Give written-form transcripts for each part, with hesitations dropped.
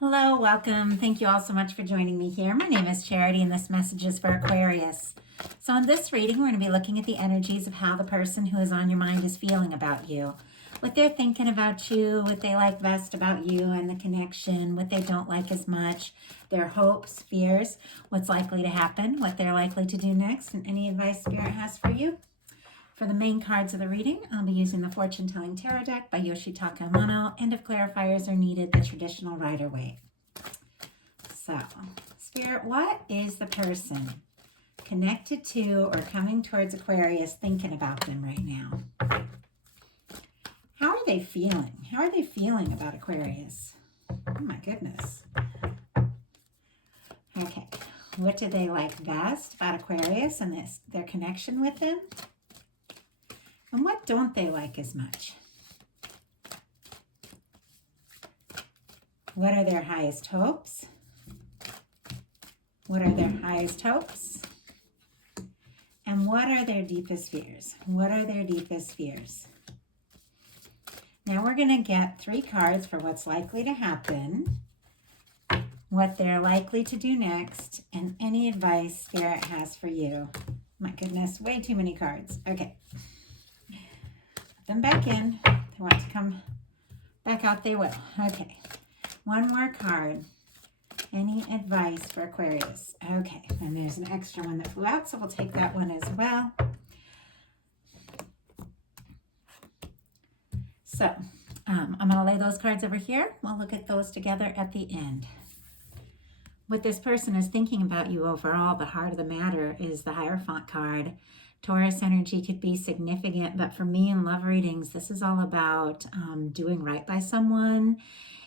Hello, welcome. Thank you all so much for joining me here. My name is Charity, and this message is for Aquarius. So in this reading, we're going to be looking at the energies of how the person who is on your mind is feeling about you, what they're thinking about you, what they like best about you and the connection, what they don't like as much, their hopes, fears, what's likely to happen, what they're likely to do next, and any advice Spirit has for you. For the main cards of the reading, I'll be using the Fortune Telling Tarot deck by Yoshitaka Amano, and if clarifiers are needed, the traditional Rider-Waite. So, Spirit, what is the person connected to or coming towards Aquarius thinking about them right now? How are they feeling? How are they feeling about Aquarius? Oh my goodness. Okay, what do they like best about Aquarius and their connection with them? And what don't they like as much? What are their highest hopes? What are their highest hopes? And what are their deepest fears? What are their deepest fears? Now we're going to get 3 cards for what's likely to happen, what they're likely to do next, and any advice Spirit has for you. My goodness, way too many cards. Okay. Them back in. If they want to come back out, they will. Okay. One more card. Any advice for Aquarius? Okay. And there's an extra one that flew out, so we'll take that one as well. So, I'm going to lay those cards over here. We'll look at those together at the end. What this person is thinking about you overall, the heart of the matter, is the Hierophant card. Taurus energy could be significant, but for me in love readings, this is all about doing right by someone.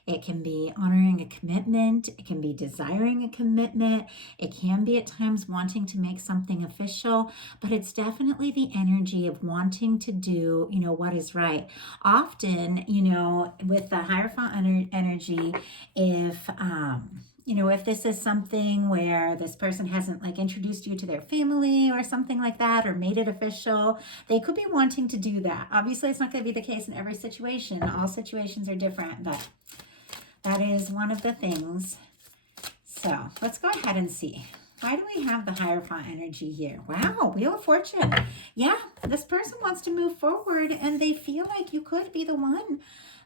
It can be honoring a commitment. It can be desiring a commitment. It can be at times wanting to make something official, but it's definitely the energy of wanting to do, what is right. Often, with the Hierophant energy, if this is something where this person hasn't introduced you to their family or something like that, or made it official, they could be wanting to do that. Obviously, it's not going to be the case in every situation. All situations are different, but that is one of the things. So let's go ahead and see. Why do we have the Hierophant energy here? Wow, Wheel of Fortune. Yeah, this person wants to move forward, and they feel like you could be the one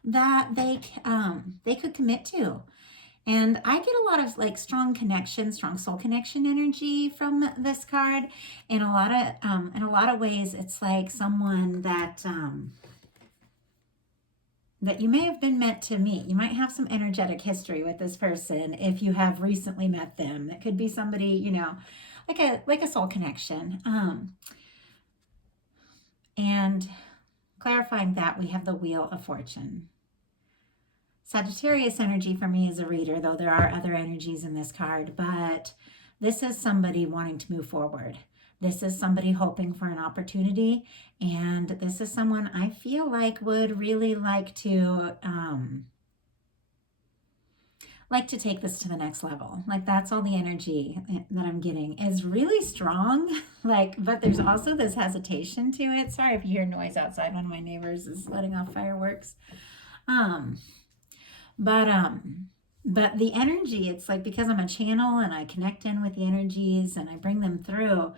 that they could commit to. And I get a lot of strong connection, strong soul connection energy from this card. In a lot of ways, it's like someone that that you may have been meant to meet. You might have some energetic history with this person if you have recently met them. That could be somebody, like a soul connection. And clarifying that, we have the Wheel of Fortune. Sagittarius energy for me as a reader, though there are other energies in this card, but this is somebody wanting to move forward. This is somebody hoping for an opportunity, and this is someone I feel like would really like to take this to the next level. That's all the energy that I'm getting is really strong, but there's also this hesitation to it. Sorry if you hear noise outside. One of my neighbors is letting off fireworks. But the energy, it's because I'm a channel and I connect in with the energies and I bring them through,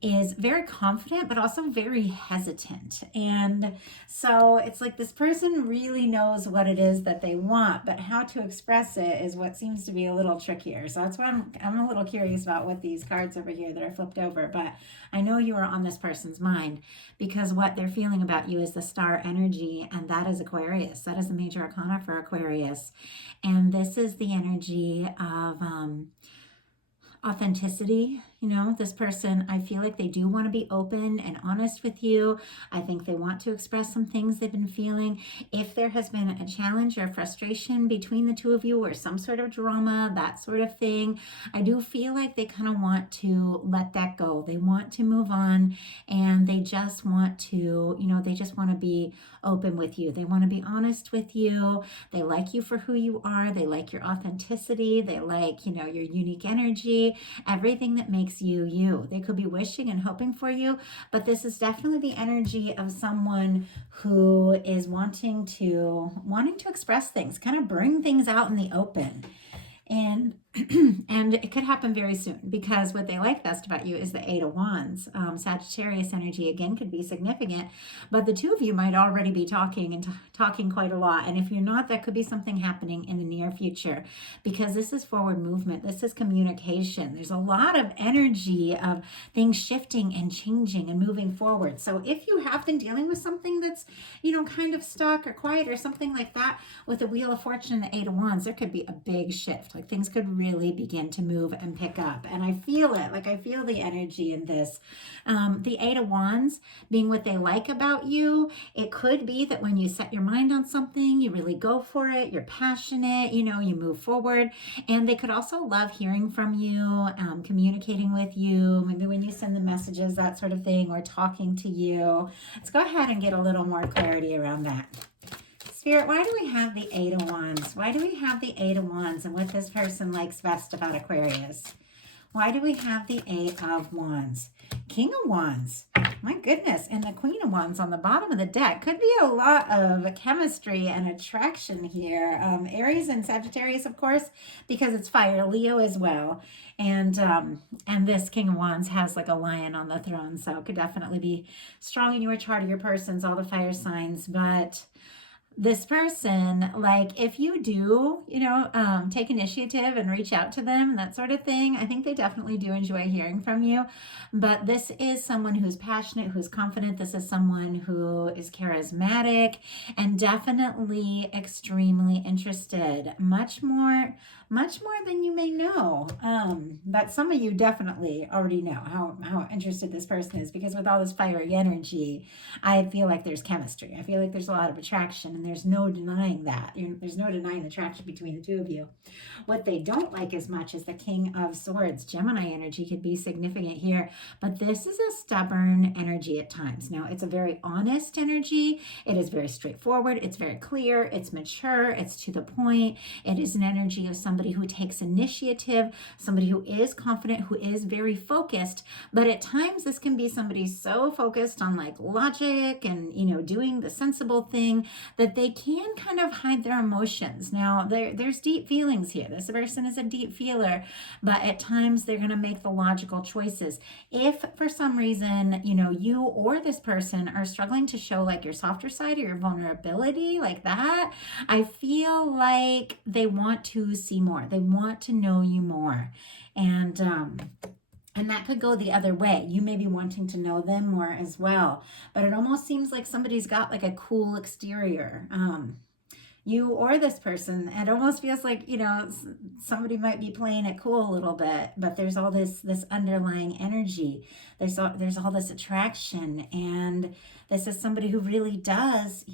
is very confident, but also very hesitant. And so it's this person really knows what it is that they want, but how to express it is what seems to be a little trickier. So that's why I'm a little curious about what these cards over here that are flipped over. But I know you are on this person's mind because what they're feeling about you is the star energy, and that is Aquarius. That is the major arcana for Aquarius. And this is the energy of authenticity. This person, I feel like they do want to be open and honest with you. I think they want to express some things they've been feeling. If there has been a challenge or frustration between the two of you, or some sort of drama, that sort of thing, I do feel like they kind of want to let that go. They want to move on, and they just want to, they just want to be open with you. They want to be honest with you. They like you for who you are. They like your authenticity. They like, your unique energy, everything that makes you you. They could be wishing and hoping for you, but this is definitely the energy of someone who is wanting to express things, kind of bring things out in the open. And and it could happen very soon, because what they like best about you is the Eight of Wands. Sagittarius energy again could be significant, but the two of you might already be talking and talking quite a lot. And if you're not, that could be something happening in the near future, because this is forward movement. This is communication. There's a lot of energy of things shifting and changing and moving forward. So if you have been dealing with something that's, kind of stuck or quiet or something like that, with the Wheel of Fortune and the Eight of Wands, there could be a big shift. Like things could really begin to move and pick up. And I feel it. Like I feel the energy in this. The Eight of Wands being what they like about you, it could be that when you set your mind on something, you really go for it. You're passionate, you move forward. And they could also love hearing from you, communicating with you, maybe when you send the messages, that sort of thing, or talking to you. Let's go ahead and get a little more clarity around that. Spirit, why do we have the Eight of Wands? Why do we have the Eight of Wands and what this person likes best about Aquarius? Why do we have the Eight of Wands? King of Wands. My goodness. And the Queen of Wands on the bottom of the deck. Could be a lot of chemistry and attraction here. Aries and Sagittarius, of course, because it's fire. Leo as well. And this King of Wands has like a lion on the throne. So it could definitely be strong in your chart of your persons, all the fire signs. But this person, like if you do, take initiative and reach out to them, that sort of thing, I think they definitely do enjoy hearing from you. But this is someone who's passionate, who's confident. This is someone who is charismatic and definitely extremely interested, much more than you may know. But some of you definitely already know how interested this person is, because with all this fiery energy, I feel like there's chemistry. I feel like there's a lot of attraction, and there's no denying that. There's no denying the attraction between the two of you. What they don't like as much is the King of Swords. Gemini energy could be significant here, but this is a stubborn energy at times. Now, it's a very honest energy. It is very straightforward. It's very clear. It's mature. It's to the point. It is an energy of somebody who takes initiative, somebody who is confident, who is very focused. But at times, this can be somebody so focused on like logic and, doing the sensible thing that they can kind of hide their emotions. Now, there's deep feelings here. This person is a deep feeler, but at times they're going to make the logical choices. If for some reason, you or this person are struggling to show like your softer side or your vulnerability like that, I feel like they want to see more. They want to know you more. And that could go the other way. You may be wanting to know them more as well. But it almost seems like somebody's got like a cool exterior. You or this person, it almost feels like, somebody might be playing it cool a little bit, but there's all this underlying energy. There's all this attraction. And this is somebody who really does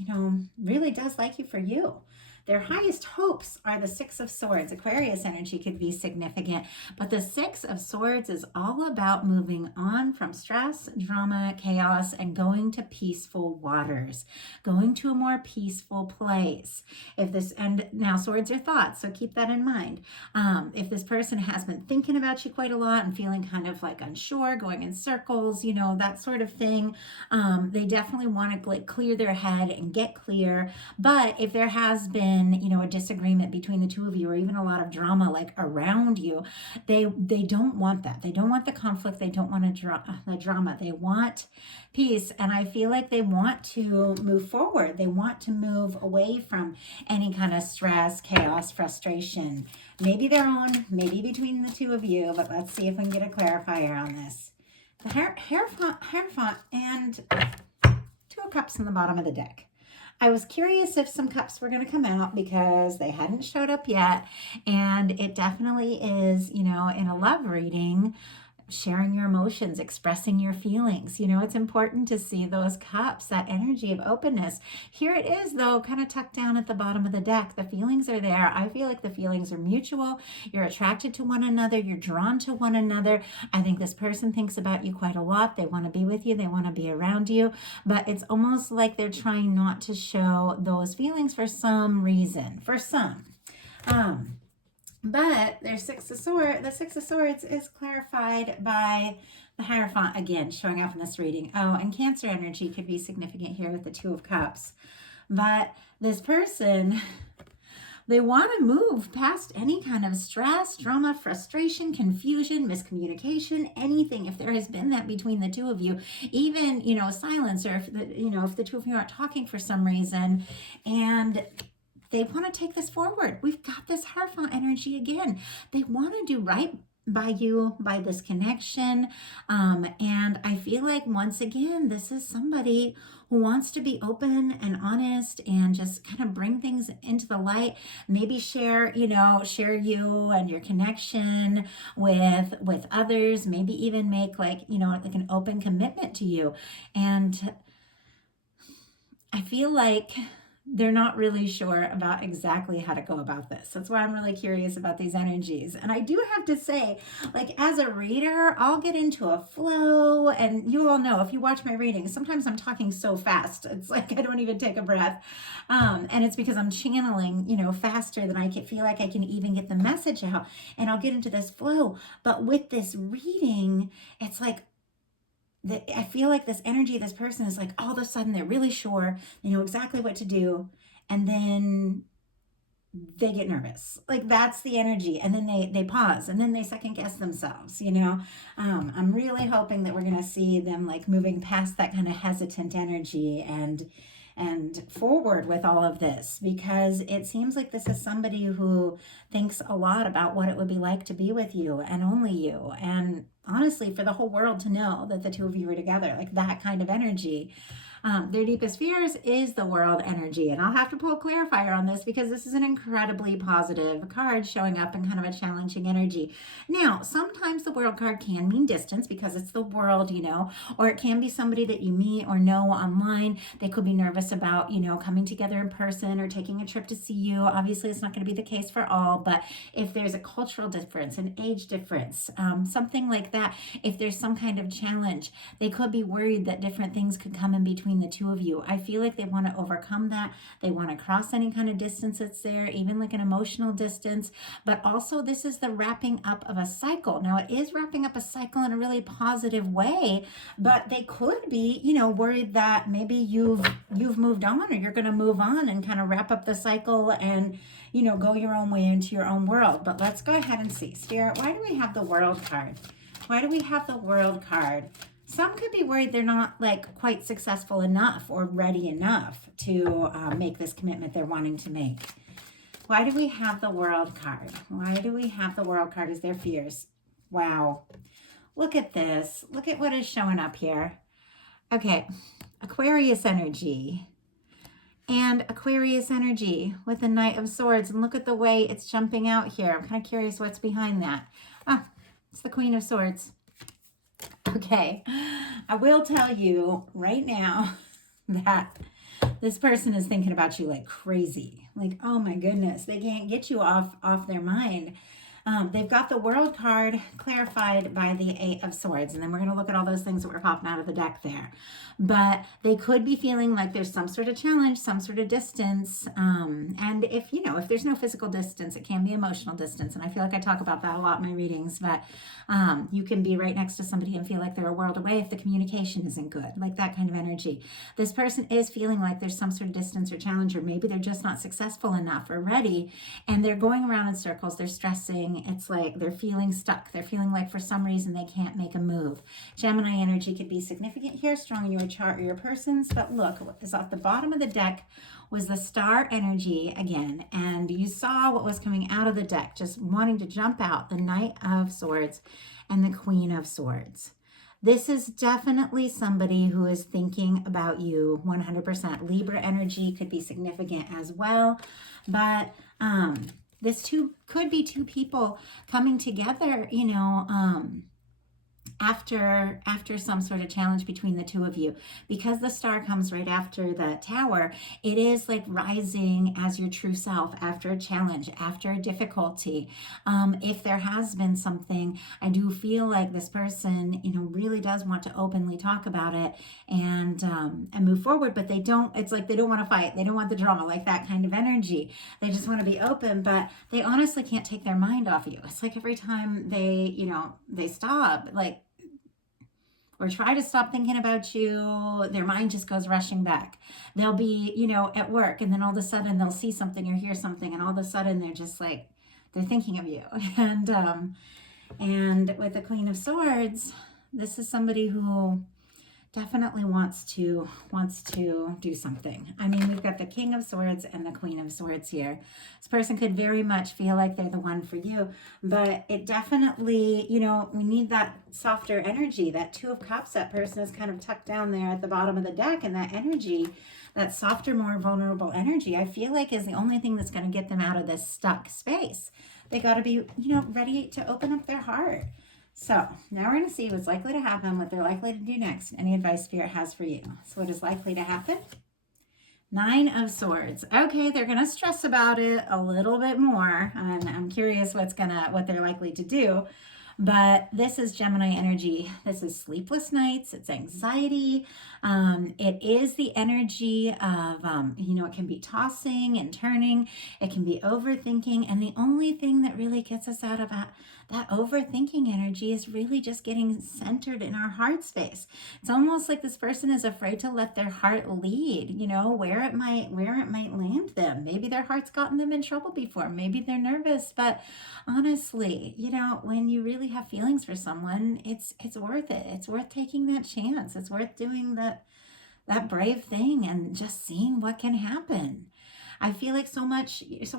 like you for you. Their highest hopes are the Six of Swords. Aquarius energy could be significant, but the Six of Swords is all about moving on from stress, drama, chaos, and going to peaceful waters, going to a more peaceful place. And now swords are thoughts, so keep that in mind. If this person has been thinking about you quite a lot and feeling kind of like unsure, going in circles, that sort of thing, they definitely want to clear their head and get clear. But if there has been a disagreement between the two of you, or even a lot of drama like around you, they don't want that. They don't want the conflict. They don't want the drama. They want peace. And I feel like they want to move forward. They want to move away from any kind of stress, chaos, frustration. Maybe their own, maybe between the two of you, but let's see if we can get a clarifier on this. The Hierophant and Two of Cups in the bottom of the deck. I was curious if some cups were going to come out because they hadn't showed up yet. And it definitely is, in a love reading, sharing your emotions, expressing your feelings. It's important to see those cups, that energy of openness. Here it is, though, kind of tucked down at the bottom of the deck. The feelings are there. I feel like the feelings are mutual. You're attracted to one another. You're drawn to one another. I think this person thinks about you quite a lot. They want to be with you. They want to be around you. But it's almost like they're trying not to show those feelings for some reason. For some. But the Six of Swords is clarified by the Hierophant again, showing up in this reading. Oh, and Cancer energy could be significant here with the Two of Cups. But this person They want to move past any kind of stress, drama, frustration, confusion, miscommunication, anything. If there has been that between the two of you, even, silence, or if the two of you aren't talking for some reason, and they want to take this forward. We've got this Hierophant energy again. They want to do right by you, by this connection. And I feel like, once again, this is somebody who wants to be open and honest and just kind of bring things into the light. Maybe share you and your connection with others. Maybe even make like an open commitment to you. And I feel like they're not really sure about exactly how to go about this. That's why I'm really curious about these energies. And I do have to say, like, as a reader, I'll get into a flow, and you all know, if you watch my readings, sometimes I'm talking so fast. It's like I don't even take a breath. And it's because I'm channeling, faster than I can feel like I can even get the message out. And I'll get into this flow. But with this reading, it's like, I feel like this energy, this person is like, all of a sudden they're really sure, they know exactly what to do, and then they get nervous. Like, that's the energy. And then they pause, and then they second guess themselves, I'm really hoping that we're going to see them like moving past that kind of hesitant energy and forward with all of this, because it seems like this is somebody who thinks a lot about what it would be like to be with you and only you. And honestly, for the whole world to know that the two of you are together, like that kind of energy. Their deepest fears is the world energy. And I'll have to pull a clarifier on this, because this is an incredibly positive card showing up in kind of a challenging energy. Now, sometimes the world card can mean distance because it's the world, or it can be somebody that you meet or know online. They could be nervous about, coming together in person or taking a trip to see you. Obviously, it's not going to be the case for all, but if there's a cultural difference, an age difference, something like that, if there's some kind of challenge, they could be worried that different things could come in between the two of you. I feel like they want to overcome that. They want to cross any kind of distance that's there, even like an emotional distance. But also, this is the wrapping up of a cycle. Now, it is wrapping up a cycle in a really positive way, but they could be, worried that maybe you've moved on, or you're going to move on and kind of wrap up the cycle and, go your own way into your own world. But let's go ahead and see. Spirit, why do we have the World card? Why do we have the World card? Some could be worried they're not like quite successful enough or ready enough to make this commitment they're wanting to make. Why do we have the World card? Why do we have the World card as their fears? Wow. Look at this. Look at what is showing up here. Okay. Aquarius energy. And Aquarius energy with the Knight of Swords. And look at the way it's jumping out here. I'm kind of curious what's behind that. Ah, it's the Queen of Swords. Okay, I will tell you right now that this person is thinking about you like crazy. Like, oh my goodness, they can't get you off their mind. They've got the World card clarified by the Eight of Swords. And then we're going to look at all those things that were popping out of the deck there. But they could be feeling like there's some sort of challenge, some sort of distance. And if there's no physical distance, it can be emotional distance. And I feel like I talk about that a lot in my readings. But you can be right next to somebody and feel like they're a world away if the communication isn't good, like that kind of energy. This person is feeling like there's some sort of distance or challenge, or maybe they're just not successful enough or ready. And they're going around in circles. They're stressing. It's like they're feeling stuck. They're feeling like for some reason they can't make a move. Gemini energy could be significant here, strong in your chart or your person's. But look, what is off the bottom of the deck was the Star energy again. And you saw what was coming out of the deck, just wanting to jump out, the Knight of Swords and the Queen of Swords. This is definitely somebody who is thinking about you 100%. Libra energy could be significant as well. But this could be two people coming together, after some sort of challenge between the two of you. Because the Star comes right after the Tower, it is like rising as your true self after a challenge, after a difficulty. If there has been something, I do feel like this person, really does want to openly talk about it and move forward, but they don't, it's like they don't want to fight. They don't want the drama, like that kind of energy. They just want to be open, but they honestly can't take their mind off you. It's like every time they stop, like, or try to stop thinking about you, their mind just goes rushing back. They'll be, at work, and then all of a sudden they'll see something or hear something, and all of a sudden they're just like, they're thinking of you. And with the Queen of Swords, this is somebody who definitely wants to do something. I mean, we've got the King of Swords and the Queen of Swords here. This person could very much feel like they're the one for you, but it definitely, we need that softer energy. That Two of Cups, that person is kind of tucked down there at the bottom of the deck, and that energy, that softer, more vulnerable energy, I feel like is the only thing that's going to get them out of this stuck space. They got to be, ready to open up their heart. So now we're going to see what's likely to happen, what they're likely to do next, any advice Spirit has for you. So what is likely to happen? Nine of Swords. Okay, they're going to stress about it a little bit more, and I'm curious what they're likely to do. But this is Gemini energy. This is sleepless nights. It's anxiety. It is the energy of, it can be tossing and turning. It can be overthinking. And the only thing that really gets us out of that overthinking energy is really just getting centered in our heart space. It's almost like this person is afraid to let their heart lead, where it might land them. Maybe their heart's gotten them in trouble before. Maybe they're nervous, but honestly, when you really have feelings for someone, it's worth it. It's worth taking that chance. It's worth doing that brave thing and just seeing what can happen. I feel like so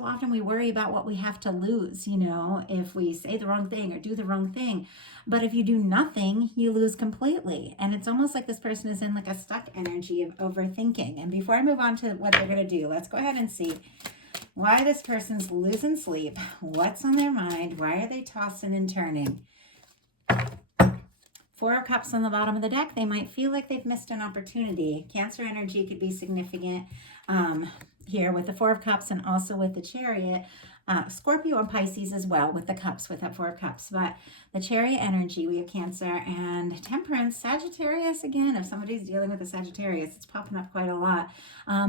often we worry about what we have to lose, if we say the wrong thing or do the wrong thing. But if you do nothing, you lose completely. And it's almost like this person is in like a stuck energy of overthinking. And before I move on to what they're going to do, let's go ahead and see why this person's losing sleep. What's on their mind? Why are they tossing and turning? Four of Cups on the bottom of the deck. They might feel like they've missed an opportunity. Cancer energy could be significant here with the Four of Cups, and also with the Chariot. Scorpio and Pisces as well with the Cups, with that Four of Cups. But the Chariot energy, we have Cancer and Temperance. Sagittarius, again, if somebody's dealing with a Sagittarius, it's popping up quite a lot.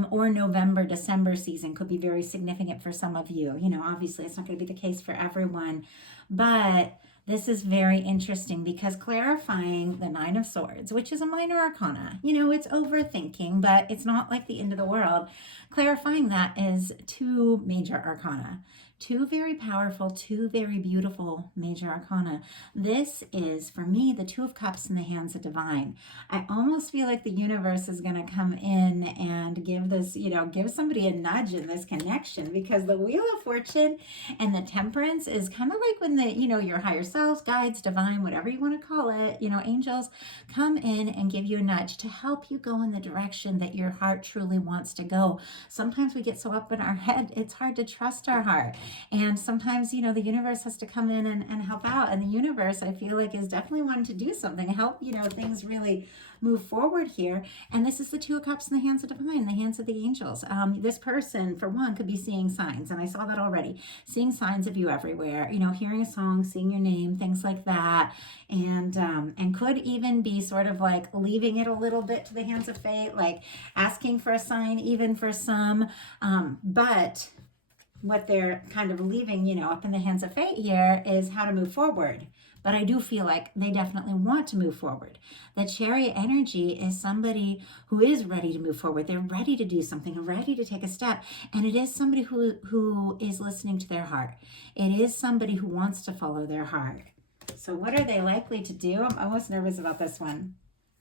Or November, December season could be very significant for some of you. Obviously it's not going to be the case for everyone. But this is very interesting because clarifying the Nine of Swords, which is a minor arcana, it's overthinking, but it's not like the end of the world. Clarifying that is two major arcana. Two very powerful, two very beautiful major arcana. This is, for me, the Two of Cups in the hands of divine. I almost feel like the universe is going to come in and give this, give somebody a nudge in this connection, because the Wheel of Fortune and the Temperance is kind of like when the, your higher selves, guides, divine, whatever you want to call it, angels come in and give you a nudge to help you go in the direction that your heart truly wants to go. Sometimes we get so up in our head, it's hard to trust our heart. And sometimes, the universe has to come in and help out. And the universe, I feel like, is definitely wanting to do something, help, things really move forward here. And this is the Two of Cups in the hands of divine, the hands of the angels. This person, for one, could be seeing signs. And I saw that already. Seeing signs of you everywhere, hearing a song, seeing your name, things like that. And could even be sort of like leaving it a little bit to the hands of fate, like asking for a sign even for some. But what they're kind of leaving, up in the hands of fate here is how to move forward. But I do feel like they definitely want to move forward. The Chariot energy is somebody who is ready to move forward. They're ready to do something, ready to take a step. And it is somebody who is listening to their heart. It is somebody who wants to follow their heart. So what are they likely to do? I'm almost nervous about this one.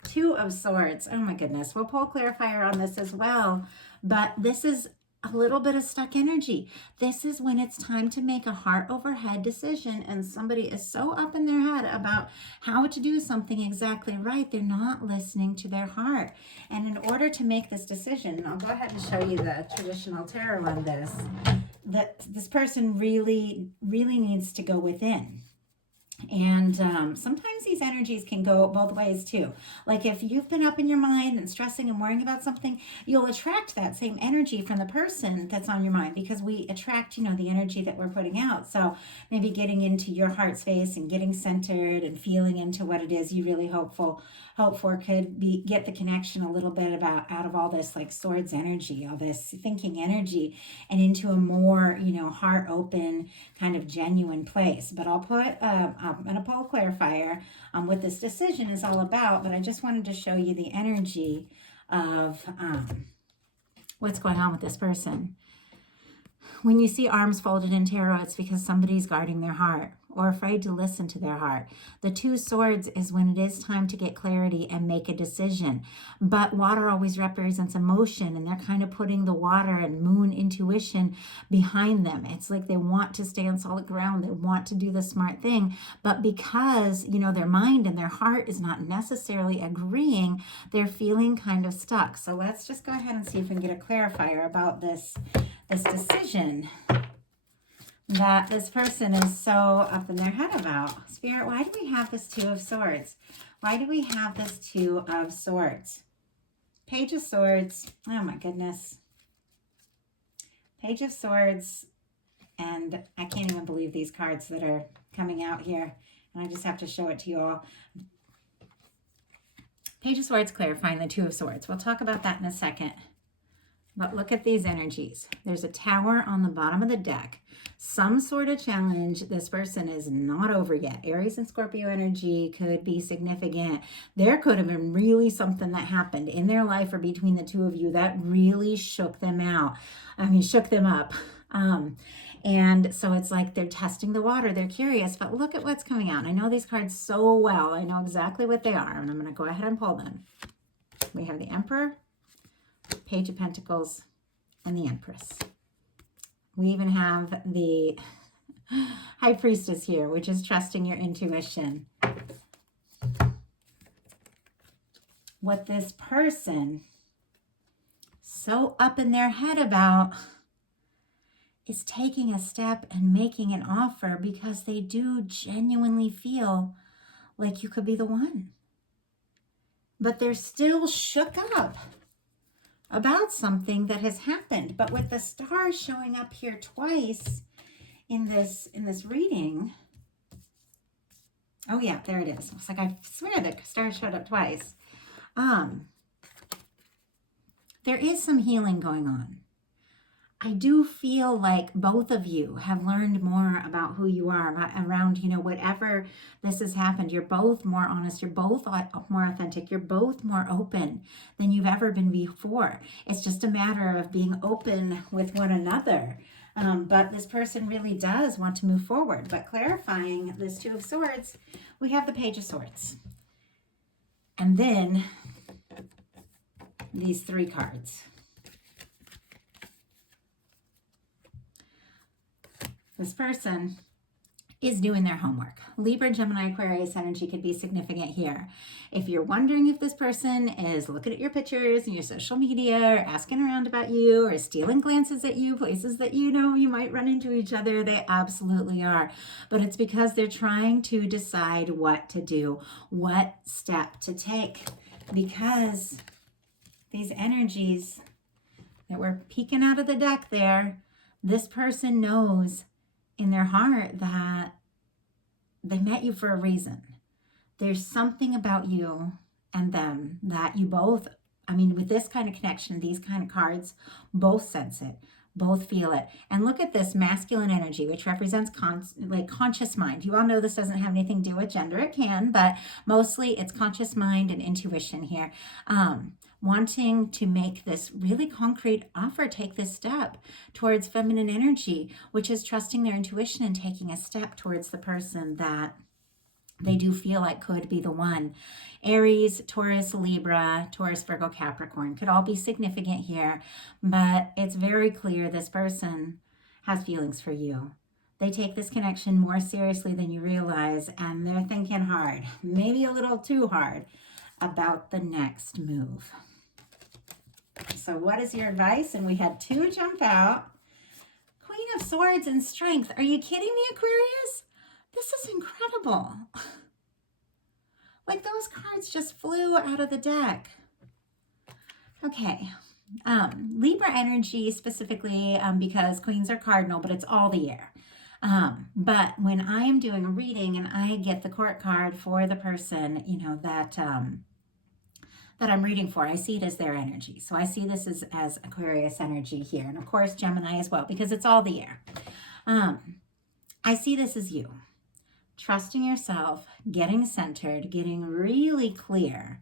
Two of Swords. Oh my goodness. We'll pull a clarifier on this as well. But this is a little bit of stuck energy. This is when it's time to make a heart over head decision, and somebody is so up in their head about how to do something exactly right, they're not listening to their heart. And in order to make this decision, I'll go ahead and show you the traditional tarot on this, that this person really needs to go within. And sometimes these energies can go both ways too. Like if you've been up in your mind and stressing and worrying about something, you'll attract that same energy from the person that's on your mind, because we attract, the energy that we're putting out. So maybe getting into your heart space and getting centered and feeling into what it is you really hope for could be get the connection a little bit out of all this like swords energy, all this thinking energy, and into a more, heart open kind of genuine place. But I'll put going to pull a clarifier on what this decision is all about, but I just wanted to show you the energy of what's going on with this person. When you see arms folded in tarot, it's because somebody's guarding their heart or afraid to listen to their heart. The Two Swords is when it is time to get clarity and make a decision. But water always represents emotion, and they're kind of putting the water and moon intuition behind them. It's like they want to stay on solid ground. They want to do the smart thing. But because, you know, their mind and their heart is not necessarily agreeing, they're feeling kind of stuck. So let's just go ahead and see if we can get a clarifier about this decision that this person is so up in their head about. Spirit, why do we have this Two of Swords? Why do we have this Two of Swords? Page of Swords. Oh my goodness. Page of Swords. And I can't even believe these cards that are coming out here. And I just have to show it to you all. Page of Swords clarifying the Two of Swords. We'll talk about that in a second. But look at these energies. There's a Tower on the bottom of the deck. Some sort of challenge this person is not over yet. Aries and Scorpio energy could be significant. There could have been really something that happened in their life or between the two of you that really shook them out. Shook them up. And so it's like they're testing the water. They're curious, but look at what's coming out. I know these cards so well. I know exactly what they are, and I'm going to go ahead and pull them. We have the Emperor, Page of Pentacles, and the Empress. We even have the High Priestess here, which is trusting your intuition. What this person so up in their head about is taking a step and making an offer because they do genuinely feel like you could be the one. But they're still shook up about something that has happened. But with the stars showing up here twice in this reading. Oh yeah, there it is. I was like, I swear the stars showed up twice. There is some healing going on. I do feel like both of you have learned more about who you are around, you know, whatever this has happened. You're both more honest. You're both more authentic. You're both more open than you've ever been before. It's just a matter of being open with one another. But this person really does want to move forward. But clarifying this Two of Swords, we have the Page of Swords. And then these three cards. This person is doing their homework. Libra, Gemini, Aquarius energy could be significant here. If you're wondering if this person is looking at your pictures and your social media or asking around about you or stealing glances at you, places that you know you might run into each other, they absolutely are. But it's because they're trying to decide what to do, what step to take. Because these energies that were peeking out of the deck there, this person knows in their heart that they met you for a reason. There's something about you and them that you both, with this kind of connection, these kind of cards, both sense it, both feel it. And look at this masculine energy, which represents conscious mind. You all know this doesn't have anything to do with gender. It can, but mostly it's conscious mind and intuition here. Wanting to make this really concrete offer, take this step towards feminine energy, which is trusting their intuition and taking a step towards the person that they do feel like could be the one. Aries, Taurus, Libra, Taurus, Virgo, Capricorn could all be significant here, but it's very clear this person has feelings for you. They take this connection more seriously than you realize, and they're thinking hard, maybe a little too hard, about the next move. So what is your advice? And we had two jump out. Queen of Swords and Strength. Are you kidding me, Aquarius? This is incredible. Like those cards just flew out of the deck. Okay. Libra energy specifically because queens are cardinal, but it's all the air. But when I am doing a reading and I get the court card for the person, you know, that I'm reading for, I see it as their energy. So I see this as Aquarius energy here. And of course, Gemini as well, because it's all the air. I see this as you trusting yourself, getting centered, getting really clear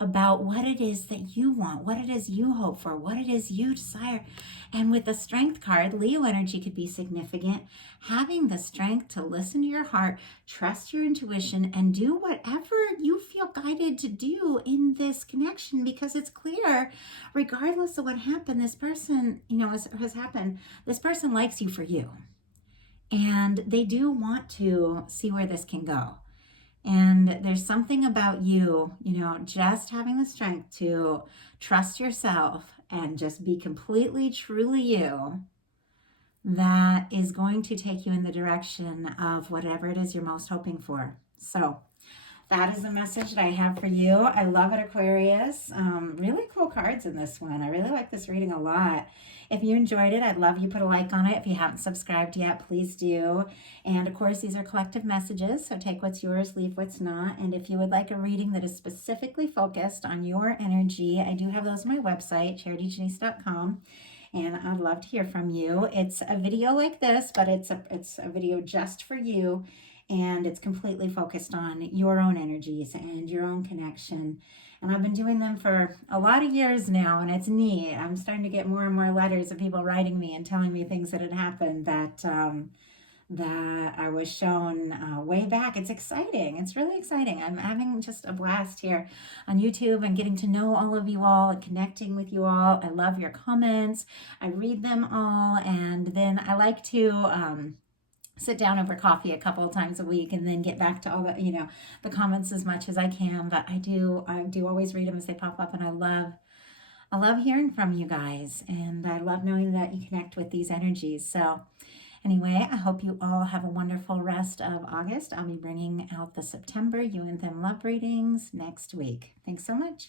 about what it is that you want, what it is you hope for, what it is you desire. And with the Strength card, Leo energy could be significant. Having the strength to listen to your heart, trust your intuition, and do whatever you feel guided to do in this connection, because it's clear, regardless of what happened, this person, has happened, this person likes you for you. And they do want to see where this can go. And there's something about you, just having the strength to trust yourself and just be completely, truly you, that is going to take you in the direction of whatever it is you're most hoping for. So that is the message that I have for you. I love it, Aquarius. Really cool cards in this one. I really like this reading a lot. If you enjoyed it, I'd love you put a like on it. If you haven't subscribed yet, please do. And of course, these are collective messages, so take what's yours, leave what's not. And if you would like a reading that is specifically focused on your energy, I do have those on my website, charityjanice.com. And I'd love to hear from you. It's a video like this, but it's a video just for you. And it's completely focused on your own energies and your own connection. And I've been doing them for a lot of years now, and it's neat. I'm starting to get more and more letters of people writing me and telling me things that had happened that I was shown way back. It's exciting. It's really exciting. I'm having just a blast here on YouTube and getting to know all of you all and connecting with you all. I love your comments. I read them all, and then I like to sit down over coffee a couple of times a week and then get back to all the comments as much as I can. But I do always read them as they pop up, and I love hearing from you guys, and I love knowing that you connect with these energies. So anyway, I hope you all have a wonderful rest of August. I'll be bringing out the September You and Them love readings next week. Thanks so much.